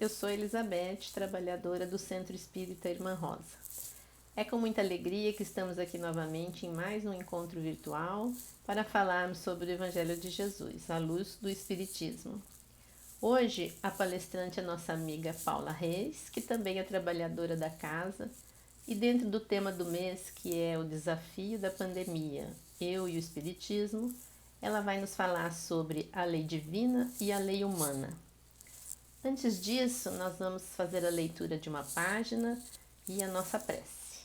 eu sou Elizabeth, trabalhadora do Centro Espírita Irmã Rosa. É com muita alegria que estamos aqui novamente em mais um encontro virtual para falarmos sobre o Evangelho de Jesus, à luz do Espiritismo. Hoje, a palestrante é nossa amiga Paula Reis, que também é trabalhadora da casa, e dentro do tema do mês, que é o desafio da pandemia, eu e o Espiritismo, ela vai nos falar sobre a lei divina e a lei humana. Antes disso, nós vamos fazer a leitura de uma página e a nossa prece.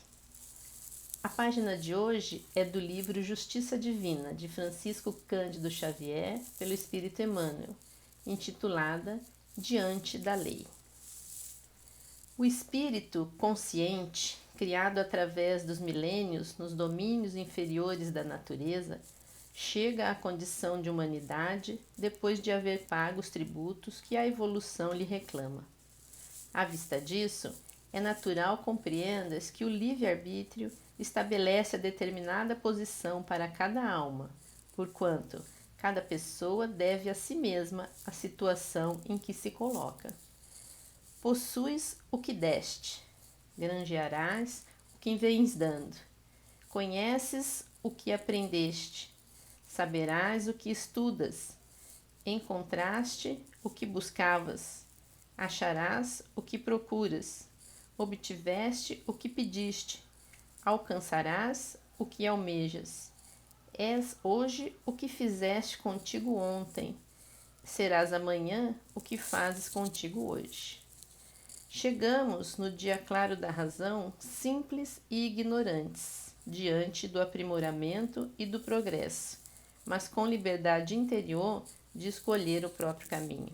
A página de hoje é do livro Justiça Divina, de Francisco Cândido Xavier, pelo Espírito Emmanuel, intitulada Diante da Lei. O espírito consciente, criado através dos milênios nos domínios inferiores da natureza, chega à condição de humanidade depois de haver pago os tributos que a evolução lhe reclama. À vista disso, é natural compreendas que o livre-arbítrio estabelece a determinada posição para cada alma, porquanto cada pessoa deve a si mesma a situação em que se coloca. Possuis o que deste, granjearás o que vens dando. Conheces o que aprendeste, saberás o que estudas. Encontraste o que buscavas, acharás o que procuras. Obtiveste o que pediste, alcançarás o que almejas. És hoje o que fizeste contigo ontem, serás amanhã o que fazes contigo hoje. Chegamos no dia claro da razão, simples e ignorantes, diante do aprimoramento e do progresso, mas com liberdade interior de escolher o próprio caminho.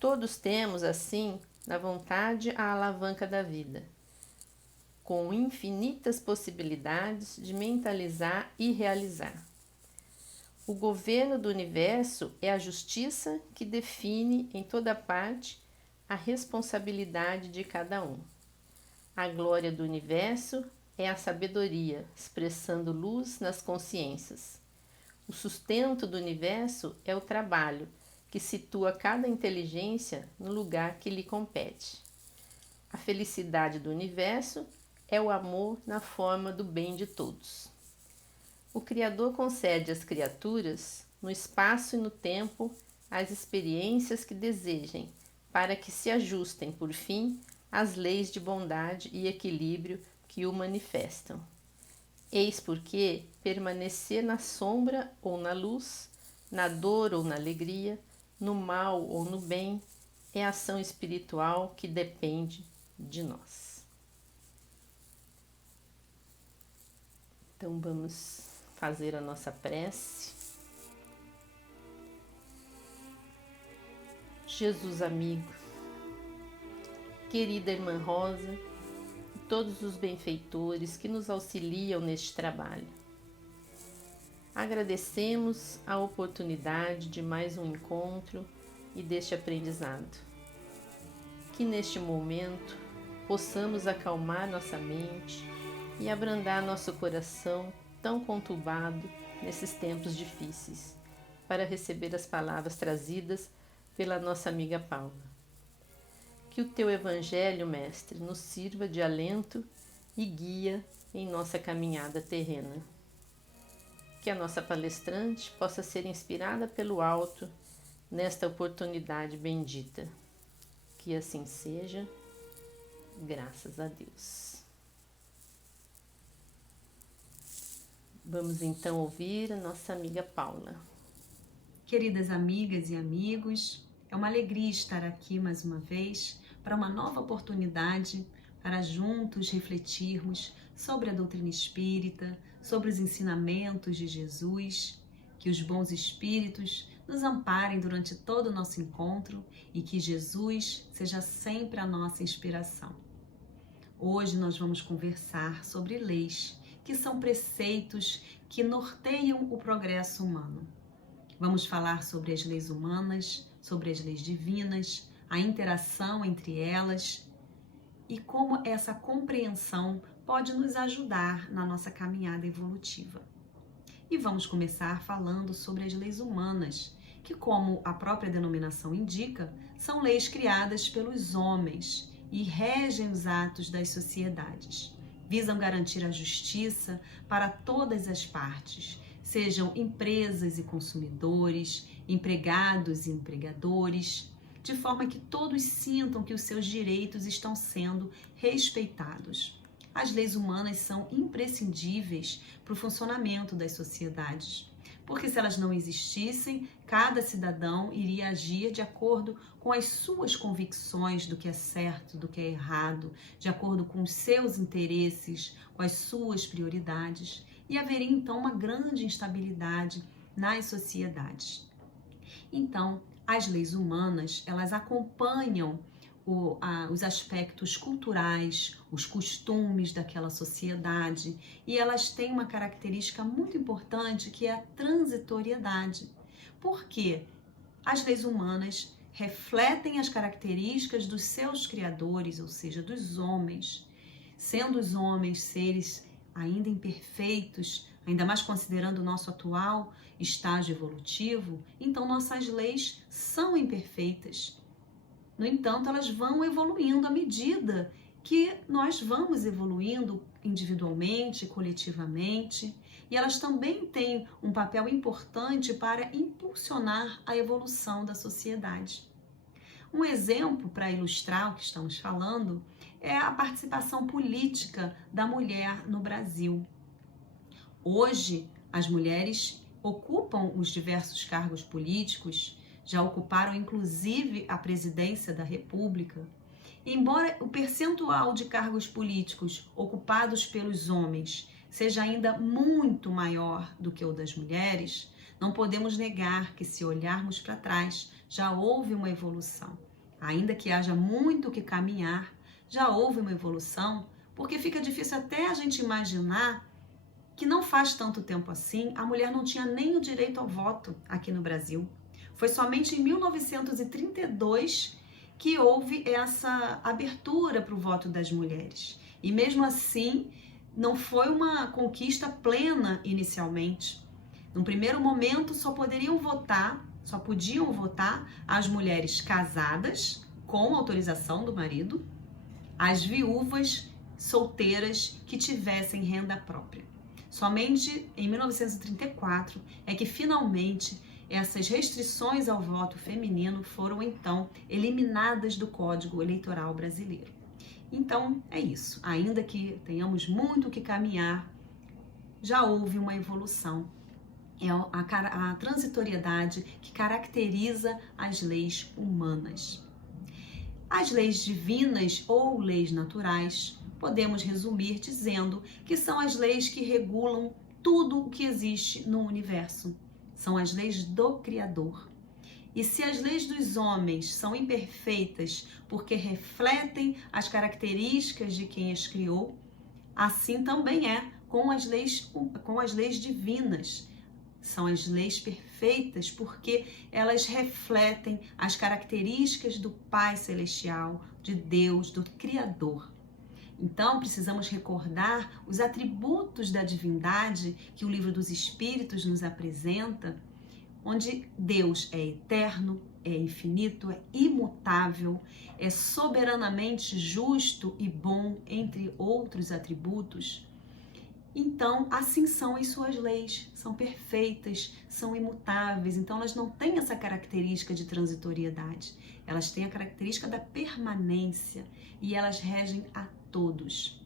Todos temos, assim, na vontade a alavanca da vida, com infinitas possibilidades de mentalizar e realizar. O governo do universo é a justiça que define em toda parte a responsabilidade de cada um. A glória do universo é a sabedoria, expressando luz nas consciências. O sustento do universo é o trabalho, que situa cada inteligência no lugar que lhe compete. A felicidade do universo é o amor na forma do bem de todos. O Criador concede às criaturas, no espaço e no tempo, as experiências que desejem, para que se ajustem, por fim, às leis de bondade e equilíbrio que o manifestam. Eis porque permanecer na sombra ou na luz, na dor ou na alegria, no mal ou no bem, é ação espiritual que depende de nós. Então vamos fazer a nossa prece. Jesus amigo, querida Irmã Rosa e todos os benfeitores que nos auxiliam neste trabalho. Agradecemos a oportunidade de mais um encontro e deste aprendizado. Que neste momento possamos acalmar nossa mente e abrandar nosso coração tão conturbado nesses tempos difíceis, para receber as palavras trazidas pela nossa amiga Paula. Que o teu Evangelho, Mestre, nos sirva de alento e guia em nossa caminhada terrena. Que a nossa palestrante possa ser inspirada pelo alto nesta oportunidade bendita. Que assim seja, graças a Deus. Vamos então ouvir a nossa amiga Paula. Queridas amigas e amigos, é uma alegria estar aqui mais uma vez para uma nova oportunidade para juntos refletirmos sobre a doutrina espírita, sobre os ensinamentos de Jesus, que os bons espíritos nos amparem durante todo o nosso encontro e que Jesus seja sempre a nossa inspiração. Hoje nós vamos conversar sobre leis, que são preceitos que norteiam o progresso humano. Vamos falar sobre as leis humanas, sobre as leis divinas, a interação entre elas e como essa compreensão pode nos ajudar na nossa caminhada evolutiva. E vamos começar falando sobre as leis humanas, que, como a própria denominação indica, são leis criadas pelos homens e regem os atos das sociedades. Visam garantir a justiça para todas as partes, sejam empresas e consumidores, empregados e empregadores, de forma que todos sintam que os seus direitos estão sendo respeitados. As leis humanas são imprescindíveis para o funcionamento das sociedades, porque se elas não existissem, cada cidadão iria agir de acordo com as suas convicções do que é certo, do que é errado, de acordo com os seus interesses, com as suas prioridades, e haveria então uma grande instabilidade nas sociedades. Então, as leis humanas, elas acompanham os aspectos culturais, os costumes daquela sociedade, e elas têm uma característica muito importante que é a transitoriedade. Por quê? As leis humanas refletem as características dos seus criadores, ou seja, dos homens. Sendo os homens seres ainda imperfeitos, ainda mais considerando o nosso atual estágio evolutivo, então nossas leis são imperfeitas. No entanto, elas vão evoluindo à medida que nós vamos evoluindo individualmente, coletivamente, e elas também têm um papel importante para impulsionar a evolução da sociedade. Um exemplo para ilustrar o que estamos falando é a participação política da mulher no Brasil. Hoje, as mulheres ocupam os diversos cargos políticos, já ocuparam inclusive a presidência da República. Embora o percentual de cargos políticos ocupados pelos homens seja ainda muito maior do que o das mulheres, não podemos negar que, se olharmos para trás, já houve uma evolução. Ainda que haja muito que caminhar, já houve uma evolução, porque fica difícil até a gente imaginar que não faz tanto tempo assim, a mulher não tinha nem o direito ao voto aqui no Brasil. Foi somente em 1932 que houve essa abertura para o voto das mulheres. E mesmo assim, não foi uma conquista plena inicialmente. No primeiro momento, só podiam votar as mulheres casadas, com autorização do marido, as viúvas solteiras que tivessem renda própria. Somente em 1934 é que finalmente essas restrições ao voto feminino foram então eliminadas do Código Eleitoral brasileiro. Então é isso, ainda que tenhamos muito que caminhar, já houve uma evolução. É a transitoriedade que caracteriza as leis humanas. As leis divinas ou leis naturais podemos resumir dizendo que são as leis que regulam tudo o que existe no universo. São as leis do Criador. E se as leis dos homens são imperfeitas porque refletem as características de quem as criou, assim também é com as leis divinas. São as leis perfeitas porque elas refletem as características do Pai Celestial, de Deus, do Criador. Então, precisamos recordar os atributos da divindade que o Livro dos Espíritos nos apresenta, onde Deus é eterno, é infinito, é imutável, é soberanamente justo e bom, entre outros atributos. Então, assim são as suas leis, são perfeitas, são imutáveis, então elas não têm essa característica de transitoriedade, elas têm a característica da permanência e elas regem a todos.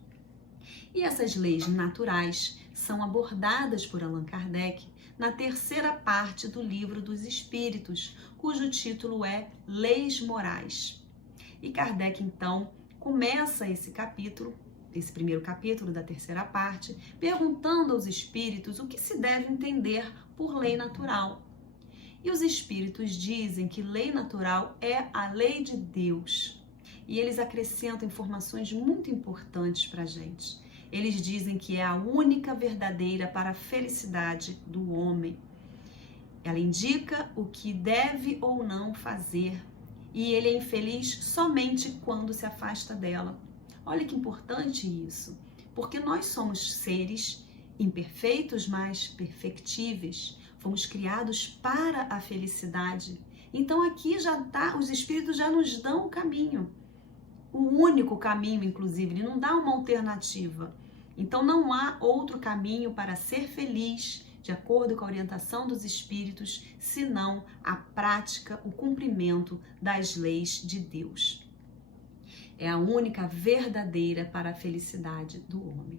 E essas leis naturais são abordadas por Allan Kardec na terceira parte do Livro dos Espíritos, cujo título é Leis Morais. E Kardec, então, começa esse primeiro capítulo da terceira parte, perguntando aos espíritos o que se deve entender por lei natural. E os espíritos dizem que lei natural é a lei de Deus. E eles acrescentam informações muito importantes para a gente. Eles dizem que é a única verdadeira para a felicidade do homem. Ela indica o que deve ou não fazer. E ele é infeliz somente quando se afasta dela. Olha que importante isso, porque nós somos seres imperfeitos, mas perfectíveis. fomos criados para a felicidade. Então aqui já tá, os espíritos já nos dão o caminho, o único caminho, inclusive, ele não dá uma alternativa. Então não há outro caminho para ser feliz, de acordo com a orientação dos espíritos, senão a prática, o cumprimento das leis de Deus. É a única verdadeira para a felicidade do homem.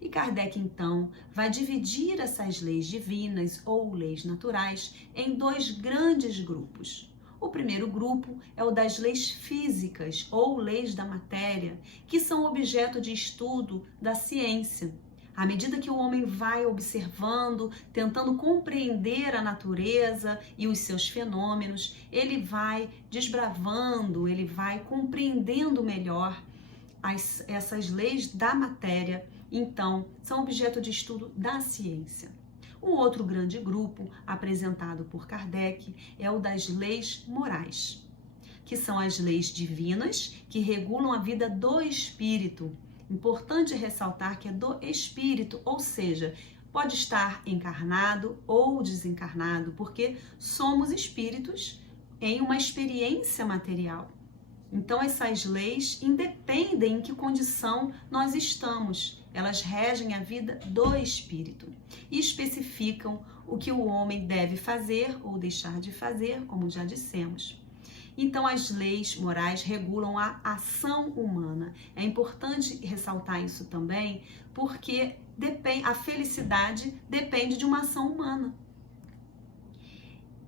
E Kardec, então, vai dividir essas leis divinas ou leis naturais em dois grandes grupos. O primeiro grupo é o das leis físicas ou leis da matéria, que são objeto de estudo da ciência. À medida que o homem vai observando, tentando compreender a natureza e os seus fenômenos, ele vai desbravando, ele vai compreendendo melhor essas leis da matéria. Então, são objeto de estudo da ciência. Um outro grande grupo, apresentado por Kardec, é o das leis morais, que são as leis divinas que regulam a vida do espírito. Importante ressaltar que é do espírito, ou seja, pode estar encarnado ou desencarnado, porque somos espíritos em uma experiência material. Então, essas leis independem em que condição nós estamos. Elas regem a vida do espírito e especificam o que o homem deve fazer ou deixar de fazer, como já dissemos. Então, as leis morais regulam a ação humana. É importante ressaltar isso também, porque a felicidade depende de uma ação humana.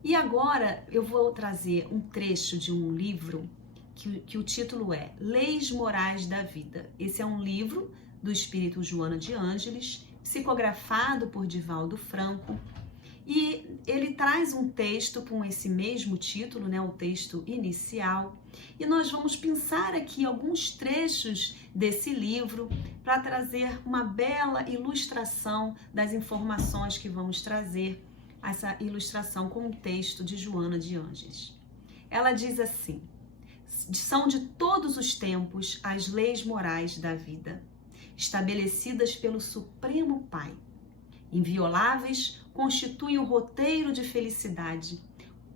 E agora eu vou trazer um trecho de um livro que o título é Leis Morais da Vida. Esse é um livro do espírito Joana de Ângeles, psicografado por Divaldo Franco, e ele traz um texto com esse mesmo título, né, o texto inicial, e nós vamos pensar aqui alguns trechos desse livro para trazer uma bela ilustração das informações que vamos trazer, essa ilustração com o texto de Joana de Ângeles. Ela diz assim: são de todos os tempos as leis morais da vida, estabelecidas pelo Supremo Pai. Invioláveis, constituem o roteiro de felicidade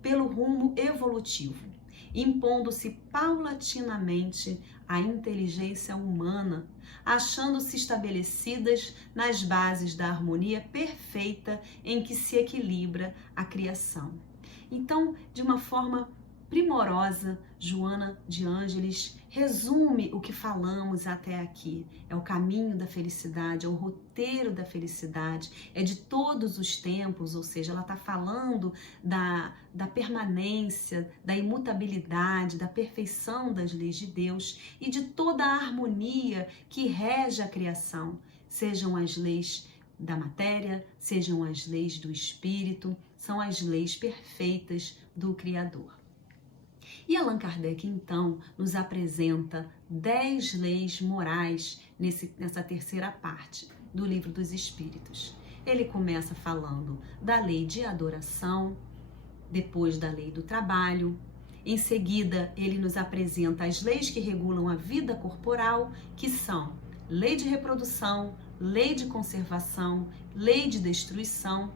pelo rumo evolutivo, impondo-se paulatinamente à inteligência humana, achando-se estabelecidas nas bases da harmonia perfeita em que se equilibra a criação. Então, de uma forma primorosa, Joana de Ângeles resume o que falamos até aqui. É o caminho da felicidade, é o roteiro da felicidade, é de todos os tempos, ou seja, ela está falando da permanência, da imutabilidade, da perfeição das leis de Deus e de toda a harmonia que rege a criação, sejam as leis da matéria, sejam as leis do espírito, são as leis perfeitas do Criador. E Allan Kardec, então, nos apresenta 10 leis morais nessa terceira parte do Livro dos Espíritos. Ele começa falando da lei de adoração, depois da lei do trabalho. Em seguida, ele nos apresenta as leis que regulam a vida corporal, que são lei de reprodução, lei de conservação, lei de destruição.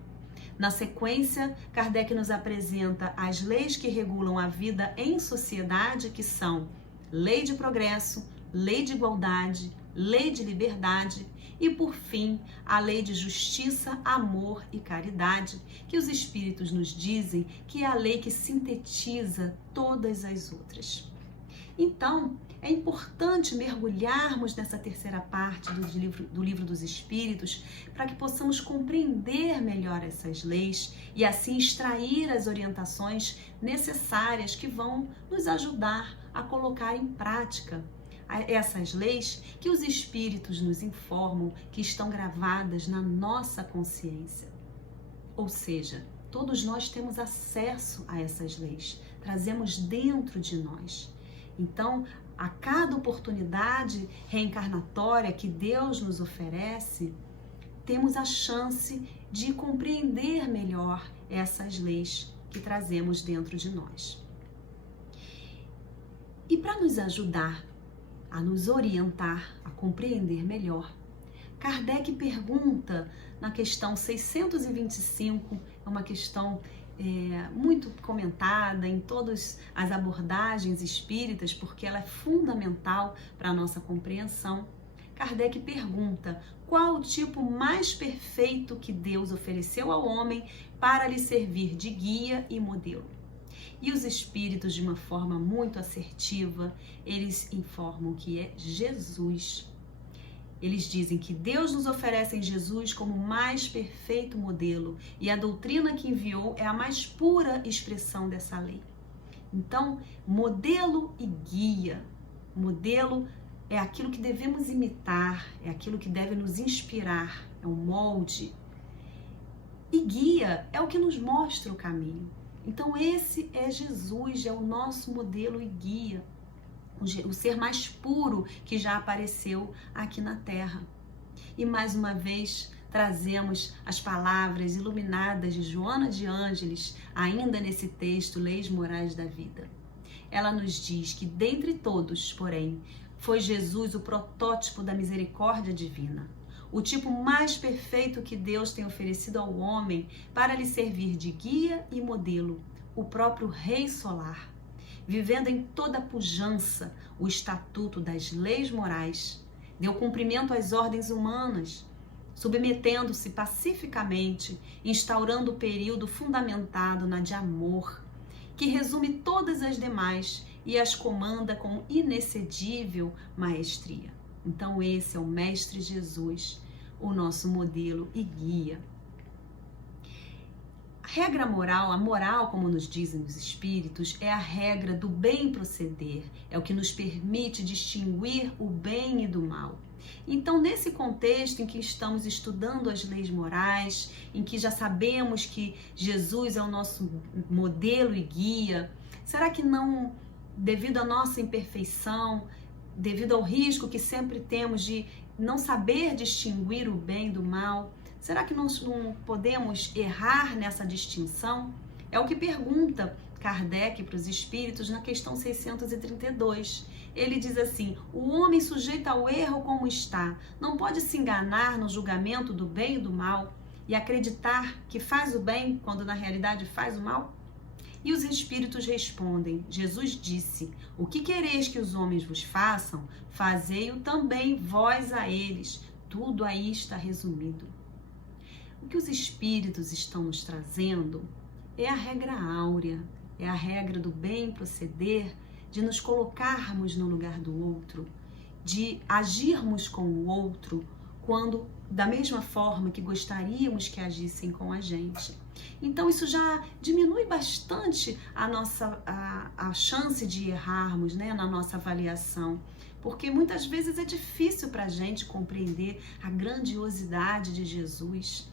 Na sequência, Kardec nos apresenta as leis que regulam a vida em sociedade, que são lei de progresso, lei de igualdade, lei de liberdade e, por fim, a lei de justiça, amor e caridade, que os espíritos nos dizem que é a lei que sintetiza todas as outras. Então, é importante mergulharmos nessa terceira parte do livro dos Espíritos para que possamos compreender melhor essas leis e assim extrair as orientações necessárias que vão nos ajudar a colocar em prática essas leis que os Espíritos nos informam que estão gravadas na nossa consciência. Ou seja, todos nós temos acesso a essas leis, trazemos dentro de nós. Então, a cada oportunidade reencarnatória que Deus nos oferece, temos a chance de compreender melhor essas leis que trazemos dentro de nós. E para nos ajudar a nos orientar, a compreender melhor, Kardec pergunta na questão 625, é uma questão muito comentada em todas as abordagens espíritas, porque ela é fundamental para a nossa compreensão. Kardec pergunta: qual o tipo mais perfeito que Deus ofereceu ao homem para lhe servir de guia e modelo? E os espíritos, de uma forma muito assertiva, eles informam que é Jesus. Eles dizem que Deus nos oferece em Jesus como o mais perfeito modelo e a doutrina que enviou é a mais pura expressão dessa lei. Então, modelo e guia. Modelo é aquilo que devemos imitar, é aquilo que deve nos inspirar, é um molde. E guia é o que nos mostra o caminho. Então, esse é Jesus, é o nosso modelo e guia. O ser mais puro que já apareceu aqui na Terra. E mais uma vez trazemos as palavras iluminadas de Joana de Ângeles, ainda nesse texto Leis Morais da Vida. Ela nos diz que dentre todos, porém, foi Jesus o protótipo da misericórdia divina, o tipo mais perfeito que Deus tem oferecido ao homem para lhe servir de guia e modelo, o próprio Rei Solar, vivendo em toda a pujança o estatuto das leis morais, deu cumprimento às ordens humanas, submetendo-se pacificamente, instaurando o período fundamentado na de amor, que resume todas as demais e as comanda com inexcedível maestria. Então esse é o Mestre Jesus, o nosso modelo e guia. A regra moral, a moral, como nos dizem os espíritos, é a regra do bem proceder, é o que nos permite distinguir o bem e do mal. Então, nesse contexto em que estamos estudando as leis morais, em que já sabemos que Jesus é o nosso modelo e guia, será que não, devido à nossa imperfeição, devido ao risco que sempre temos de não saber distinguir o bem do mal, será que nós não podemos errar nessa distinção? É o que pergunta Kardec para os espíritos na questão 632. Ele diz assim: o homem sujeito ao erro como está, não pode se enganar no julgamento do bem e do mal e acreditar que faz o bem quando na realidade faz o mal? E os espíritos respondem: Jesus disse: o que quereis que os homens vos façam, fazei-o também vós a eles. Tudo aí está resumido. O que os espíritos estão nos trazendo é a regra áurea, é a regra do bem proceder, de nos colocarmos no lugar do outro, de agirmos com o outro quando da mesma forma que gostaríamos que agissem com a gente. Então isso já diminui bastante a chance de errarmos, né, na nossa avaliação, porque muitas vezes é difícil para a gente compreender a grandiosidade de Jesus.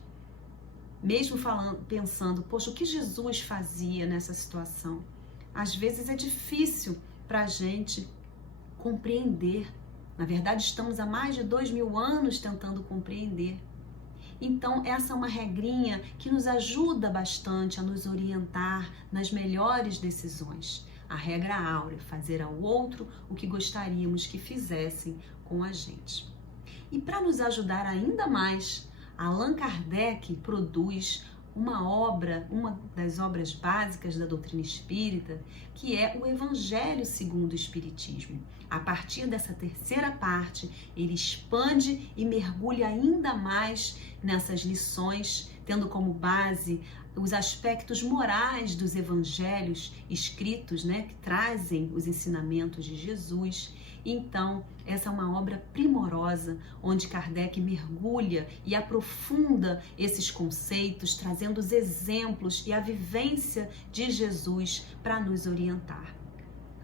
Mesmo pensando, poxa, o que Jesus fazia nessa situação? Às vezes é difícil para a gente compreender. Na verdade, estamos há mais de 2000 anos tentando compreender. Então, essa é uma regrinha que nos ajuda bastante a nos orientar nas melhores decisões. A regra áurea, fazer ao outro o que gostaríamos que fizessem com a gente. E para nos ajudar ainda mais, Allan Kardec produz uma das obras básicas da doutrina espírita, que é o Evangelho segundo o Espiritismo. A partir dessa terceira parte, ele expande e mergulha ainda mais nessas lições, tendo como base os aspectos morais dos evangelhos escritos, né, que trazem os ensinamentos de Jesus. Então, essa é uma obra primorosa, onde Kardec mergulha e aprofunda esses conceitos, trazendo os exemplos e a vivência de Jesus para nos orientar.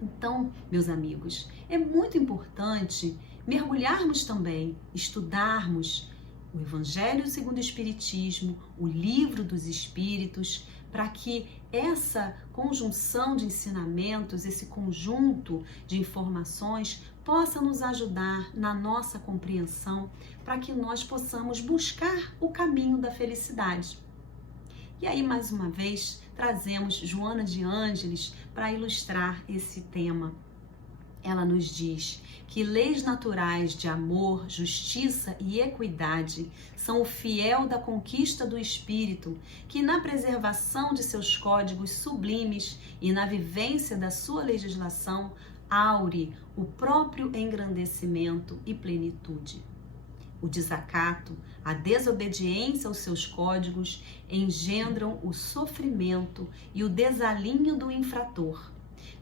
Então, meus amigos, é muito importante mergulharmos também, estudarmos o Evangelho segundo o Espiritismo, o Livro dos Espíritos, para que essa conjunção de ensinamentos, esse conjunto de informações possa nos ajudar na nossa compreensão, para que nós possamos buscar o caminho da felicidade. E aí, mais uma vez, trazemos Joana de Ângeles para ilustrar esse tema. ela nos diz que leis naturais de amor, justiça e equidade são o fiel da conquista do espírito, que na preservação de seus códigos sublimes e na vivência da sua legislação aure o próprio engrandecimento e plenitude. O desacato, a desobediência aos seus códigos engendram o sofrimento e o desalinho do infrator,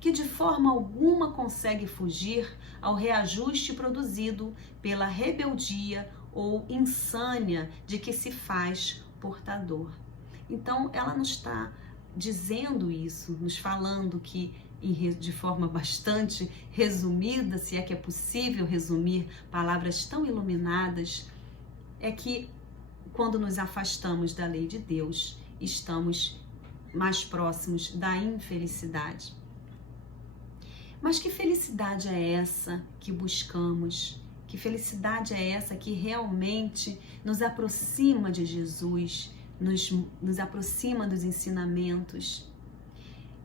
que de forma alguma consegue fugir ao reajuste produzido pela rebeldia ou insânia de que se faz portador. Então, ela nos está dizendo isso, nos falando que, de forma bastante resumida, se é que é possível resumir palavras tão iluminadas, é que quando nos afastamos da lei de Deus, estamos mais próximos da infelicidade. Mas que felicidade é essa que buscamos? Que felicidade é essa que realmente nos aproxima de Jesus, nos aproxima dos ensinamentos?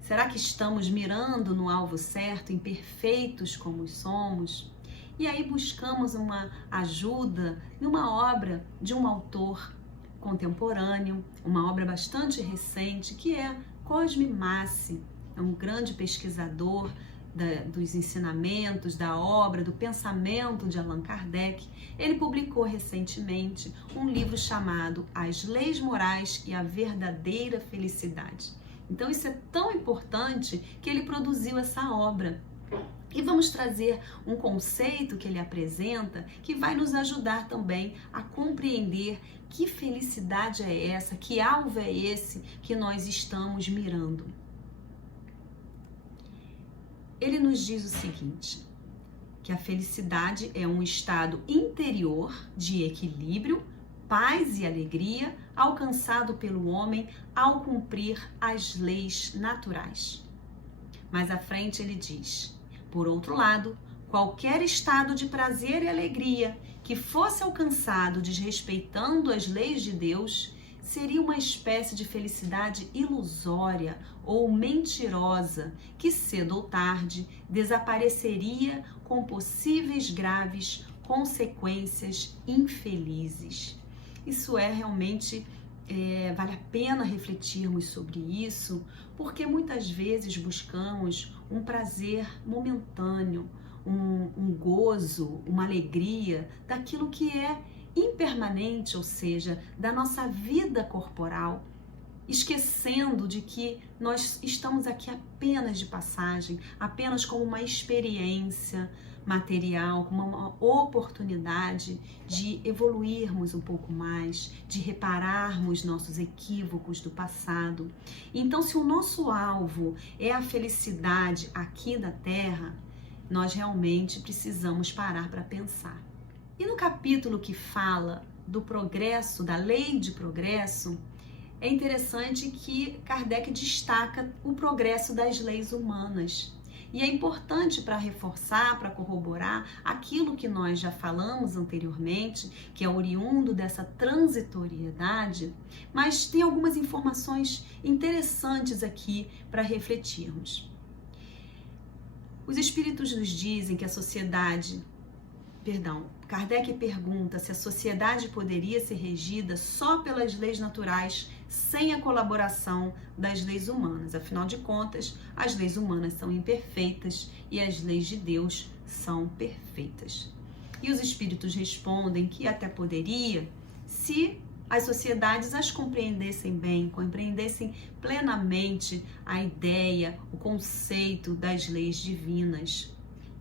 Será que estamos mirando no alvo certo, imperfeitos como somos? E aí buscamos uma ajuda numa obra de um autor contemporâneo, uma obra bastante recente, que é Cosme Massi, é um grande pesquisador dos ensinamentos, da obra, do pensamento de Allan Kardec. Ele publicou recentemente um livro chamado As Leis Morais e a Verdadeira Felicidade. Então isso é tão importante que ele produziu essa obra. E vamos trazer um conceito que ele apresenta que vai nos ajudar também a compreender que felicidade é essa, que alvo é esse que nós estamos mirando. Ele nos diz o seguinte, que a felicidade é um estado interior de equilíbrio, paz e alegria alcançado pelo homem ao cumprir as leis naturais. Mais à frente ele diz, por outro lado, qualquer estado de prazer e alegria que fosse alcançado desrespeitando as leis de Deus seria uma espécie de felicidade ilusória ou mentirosa que cedo ou tarde desapareceria com possíveis graves consequências infelizes. Isso é realmente, vale a pena refletirmos sobre isso, porque muitas vezes buscamos um prazer momentâneo, um gozo, uma alegria daquilo que é impermanente, ou seja, da nossa vida corporal, esquecendo de que nós estamos aqui apenas de passagem, apenas como uma experiência material, como uma oportunidade de evoluirmos um pouco mais, de repararmos nossos equívocos do passado. Então, se o nosso alvo é a felicidade aqui da Terra, nós realmente precisamos parar para pensar. E no capítulo que fala do progresso, da lei de progresso, é interessante que Kardec destaca o progresso das leis humanas. E é importante para reforçar, para corroborar aquilo que nós já falamos anteriormente, que é oriundo dessa transitoriedade, mas tem algumas informações interessantes aqui para refletirmos. Os espíritos nos dizem que Kardec pergunta se a sociedade poderia ser regida só pelas leis naturais, sem a colaboração das leis humanas. Afinal de contas, as leis humanas são imperfeitas e as leis de Deus são perfeitas. E os espíritos respondem que até poderia, se as sociedades as compreendessem bem, compreendessem plenamente a ideia, o conceito das leis divinas.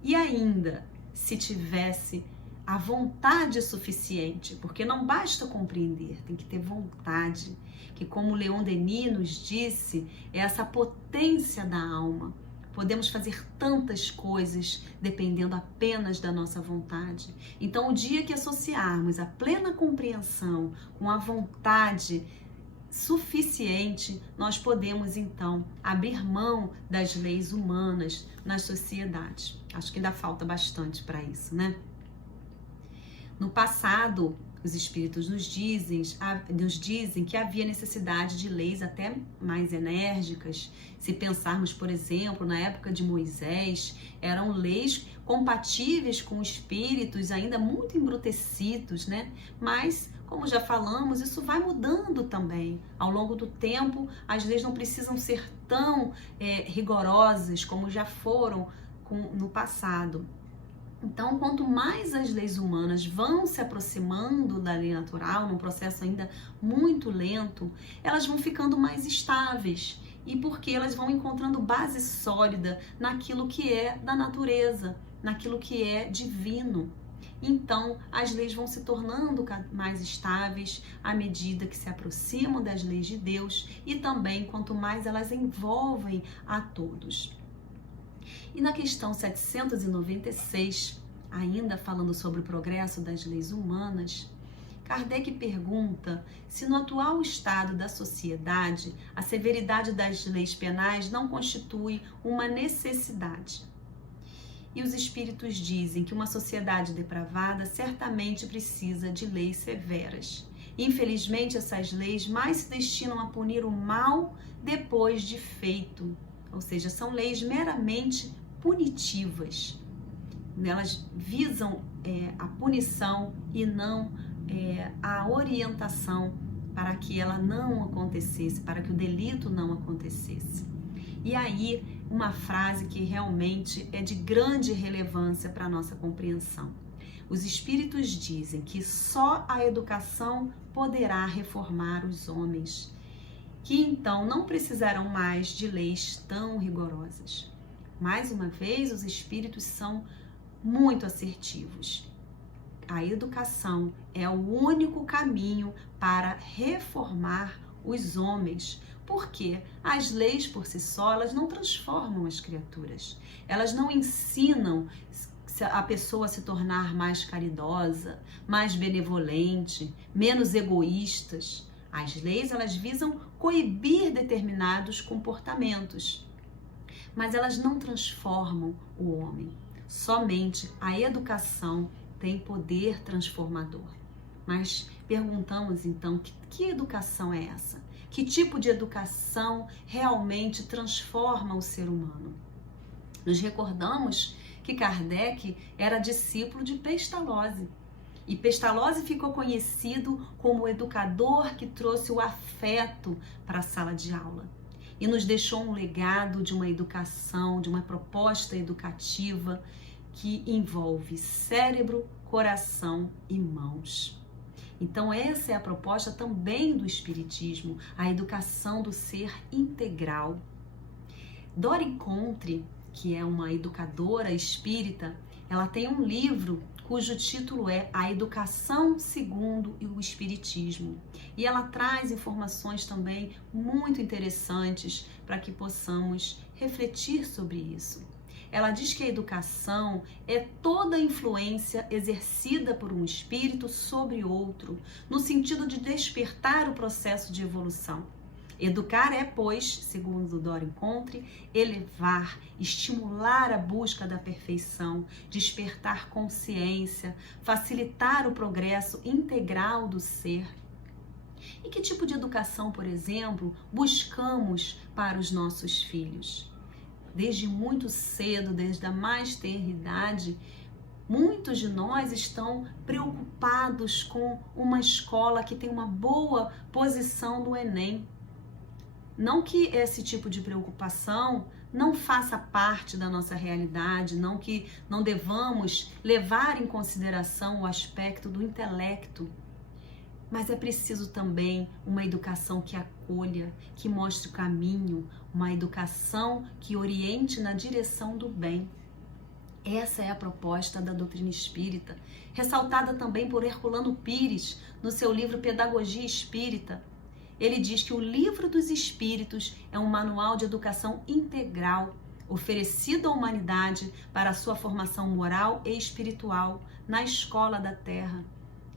E ainda, se tivesse a vontade suficiente, porque não basta compreender, tem que ter vontade, que como Leon Denis nos disse, é essa potência da alma. Podemos fazer tantas coisas dependendo apenas da nossa vontade. Então, o dia que associarmos a plena compreensão com a vontade suficiente, nós podemos então abrir mão das leis humanas nas sociedades. Acho que ainda falta bastante para isso, né? No passado, Os espíritos nos dizem que havia necessidade de leis até mais enérgicas. Se pensarmos, por exemplo, na época de Moisés, eram leis compatíveis com espíritos ainda muito embrutecidos, né? Mas, como já falamos, isso vai mudando também. Ao longo do tempo, as leis não precisam ser tão rigorosas como já foram no passado. Então, quanto mais as leis humanas vão se aproximando da lei natural, num processo ainda muito lento, elas vão ficando mais estáveis. E porque elas vão encontrando base sólida naquilo que é da natureza, naquilo que é divino. Então, as leis vão se tornando mais estáveis à medida que se aproximam das leis de Deus e também quanto mais elas envolvem a todos. E na questão 796, ainda falando sobre o progresso das leis humanas, Kardec pergunta se no atual estado da sociedade a severidade das leis penais não constitui uma necessidade. E os espíritos dizem que uma sociedade depravada certamente precisa de leis severas. Infelizmente, essas leis mais se destinam a punir o mal depois de feito, ou seja, são leis meramente punitivas. Elas visam a punição e não a orientação para que ela não acontecesse, para que o delito não acontecesse. E aí, uma frase que realmente é de grande relevância para a nossa compreensão. Os espíritos dizem que só a educação poderá reformar os homens, que então não precisarão mais de leis tão rigorosas. Mais uma vez, os espíritos são muito assertivos. A educação é o único caminho para reformar os homens, porque as leis por si só, elas não transformam as criaturas. Elas não ensinam a pessoa a se tornar mais caridosa, mais benevolente, menos egoístas. As leis, elas visam coibir determinados comportamentos, mas elas não transformam o homem. Somente a educação tem poder transformador. Mas perguntamos então, que educação é essa? Que tipo de educação realmente transforma o ser humano? Nos recordamos que Kardec era discípulo de Pestalozzi. E Pestalozzi ficou conhecido como o educador que trouxe o afeto para a sala de aula. E nos deixou um legado de uma educação, de uma proposta educativa que envolve cérebro, coração e mãos. Então essa é a proposta também do Espiritismo, a educação do ser integral. Dora Encontre, que é uma educadora espírita, ela tem um livro cujo título é A Educação Segundo o Espiritismo. E ela traz informações também muito interessantes para que possamos refletir sobre isso. Ela diz que a educação é toda a influência exercida por um espírito sobre outro, no sentido de despertar o processo de evolução. Educar é, pois, segundo Dora Encontre, elevar, estimular a busca da perfeição, despertar consciência, facilitar o progresso integral do ser. E que tipo de educação, por exemplo, buscamos para os nossos filhos? Desde muito cedo, desde a mais tenra idade, muitos de nós estão preocupados com uma escola que tem uma boa posição no Enem. Não que esse tipo de preocupação não faça parte da nossa realidade, não que não devamos levar em consideração o aspecto do intelecto, mas é preciso também uma educação que acolha, que mostre o caminho, uma educação que oriente na direção do bem. Essa é a proposta da doutrina espírita, ressaltada também por Herculano Pires no seu livro Pedagogia Espírita. Ele diz que o Livro dos Espíritos é um manual de educação integral, oferecido à humanidade para a sua formação moral e espiritual na escola da Terra.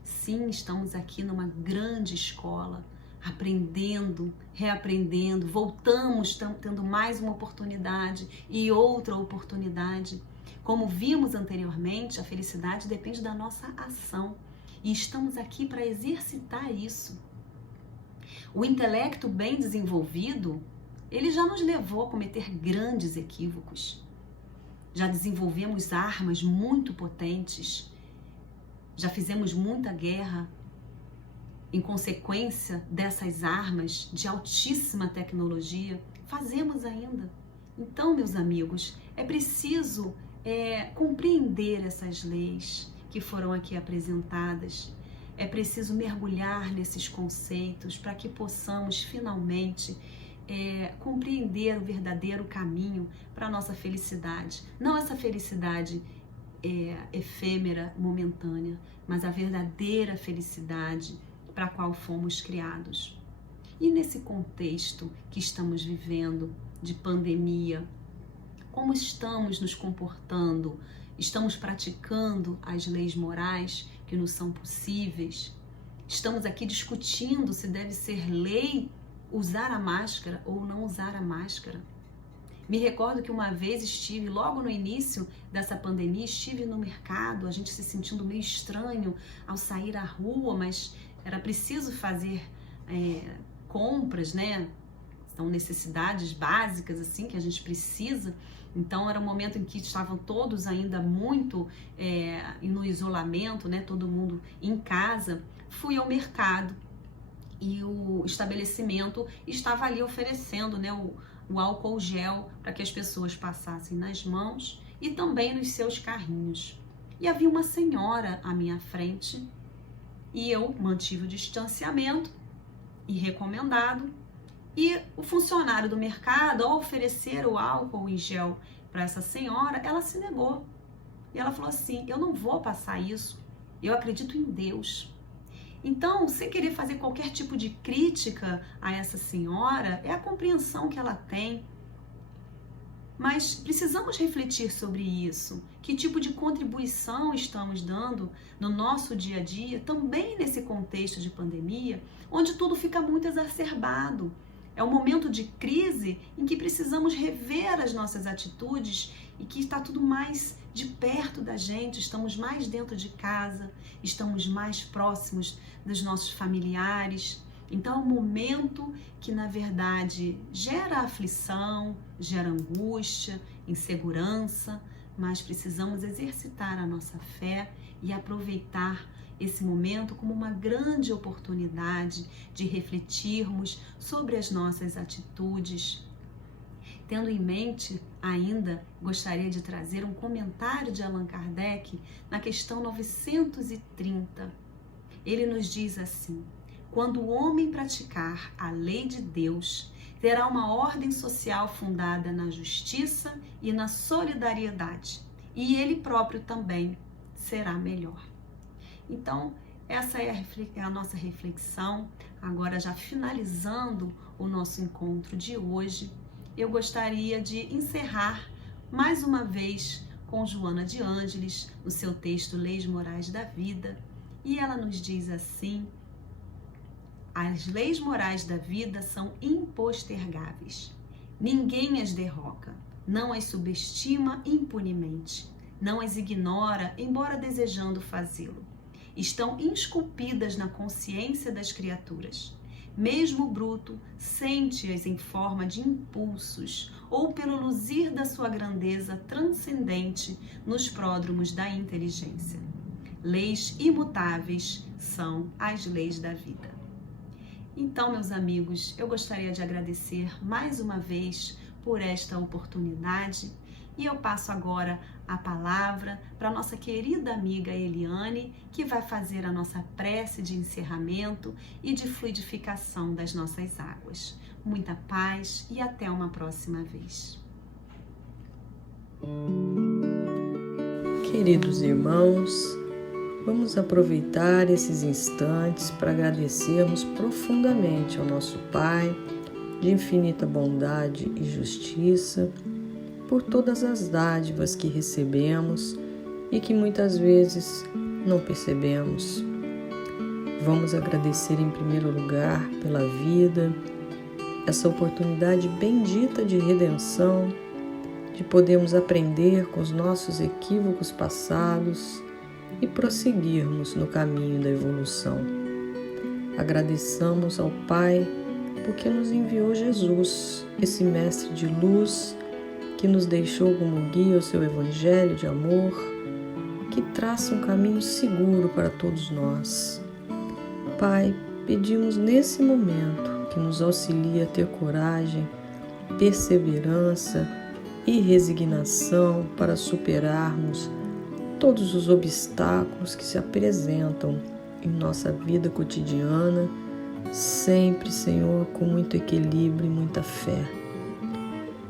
Sim, estamos aqui numa grande escola, aprendendo, reaprendendo, voltamos tendo mais uma oportunidade e outra oportunidade. Como vimos anteriormente, a felicidade depende da nossa ação. e estamos aqui para exercitar isso. O intelecto bem desenvolvido, ele já nos levou a cometer grandes equívocos. Já desenvolvemos armas muito potentes, já fizemos muita guerra em consequência dessas armas de altíssima tecnologia, fazemos ainda. Então, meus amigos, é preciso compreender essas leis que foram aqui apresentadas. É preciso mergulhar nesses conceitos para que possamos finalmente compreender o verdadeiro caminho para a nossa felicidade. Não essa felicidade efêmera, momentânea, mas a verdadeira felicidade para a qual fomos criados. E nesse contexto que estamos vivendo de pandemia, como estamos nos comportando? Estamos praticando as leis morais que nos são possíveis? Estamos aqui discutindo se deve ser lei usar a máscara ou não usar a máscara. Me recordo que uma vez estive, logo no início dessa pandemia, estive no mercado, a gente se sentindo meio estranho ao sair à rua, mas era preciso fazer compras, né? São necessidades básicas assim que a gente precisa. Então era um momento em que estavam todos ainda muito no isolamento, né? Todo mundo em casa. Fui ao mercado e o estabelecimento estava ali oferecendo, né, o álcool gel para que as pessoas passassem nas mãos e também nos seus carrinhos. E havia uma senhora à minha frente e eu mantive o distanciamento e recomendado. E o funcionário do mercado, ao oferecer o álcool em gel para essa senhora, ela se negou. E ela falou assim: eu não vou passar isso, eu acredito em Deus. Então, sem querer fazer qualquer tipo de crítica a essa senhora, é a compreensão que ela tem. Mas precisamos refletir sobre isso. Que tipo de contribuição estamos dando no nosso dia a dia, também nesse contexto de pandemia, onde tudo fica muito exacerbado. É um momento de crise em que precisamos rever as nossas atitudes e que está tudo mais de perto da gente, estamos mais dentro de casa, estamos mais próximos dos nossos familiares. Então é um momento que, na verdade, gera aflição, gera angústia, insegurança, mas precisamos exercitar a nossa fé e aproveitar esse momento como uma grande oportunidade de refletirmos sobre as nossas atitudes. Tendo em mente, ainda gostaria de trazer um comentário de Allan Kardec na questão 930. Ele nos diz assim: quando o homem praticar a lei de Deus, terá uma ordem social fundada na justiça e na solidariedade, e ele próprio também será melhor. Então, essa é a nossa reflexão. Agora, já finalizando o nosso encontro de hoje, eu gostaria de encerrar mais uma vez com Joana de Ângeles, no seu texto Leis Morais da Vida, e ela nos diz assim: as leis morais da vida são impostergáveis. Ninguém as derroca, não as subestima impunemente, não as ignora, embora desejando fazê-lo. Estão esculpidas na consciência das criaturas. Mesmo o bruto sente-as em forma de impulsos ou pelo luzir da sua grandeza transcendente nos pródromos da inteligência. Leis imutáveis são as leis da vida. Então, meus amigos, eu gostaria de agradecer mais uma vez por esta oportunidade e eu passo agora a palavra para nossa querida amiga Eliane, que vai fazer a nossa prece de encerramento e de fluidificação das nossas águas. Muita paz e até uma próxima vez. Queridos irmãos, vamos aproveitar esses instantes para agradecermos profundamente ao nosso Pai, de infinita bondade e justiça, por todas as dádivas que recebemos e que muitas vezes não percebemos. Vamos agradecer em primeiro lugar pela vida, essa oportunidade bendita de redenção, de podermos aprender com os nossos equívocos passados e prosseguirmos no caminho da evolução. Agradeçamos ao Pai porque nos enviou Jesus, esse mestre de luz que nos deixou como guia o seu evangelho de amor, que traça um caminho seguro para todos nós. Pai, pedimos nesse momento que nos auxilie a ter coragem, perseverança e resignação para superarmos todos os obstáculos que se apresentam em nossa vida cotidiana, sempre, Senhor, com muito equilíbrio e muita fé.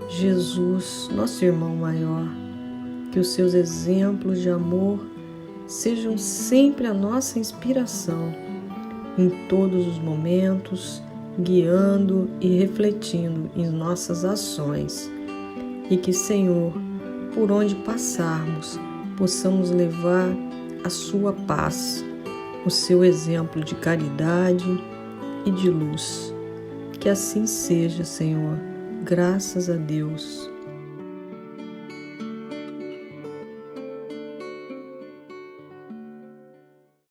Jesus, nosso irmão maior, que os seus exemplos de amor sejam sempre a nossa inspiração em todos os momentos, guiando e refletindo em nossas ações. E que, Senhor, por onde passarmos, possamos levar a sua paz, o seu exemplo de caridade e de luz. Que assim seja, Senhor, graças a Deus.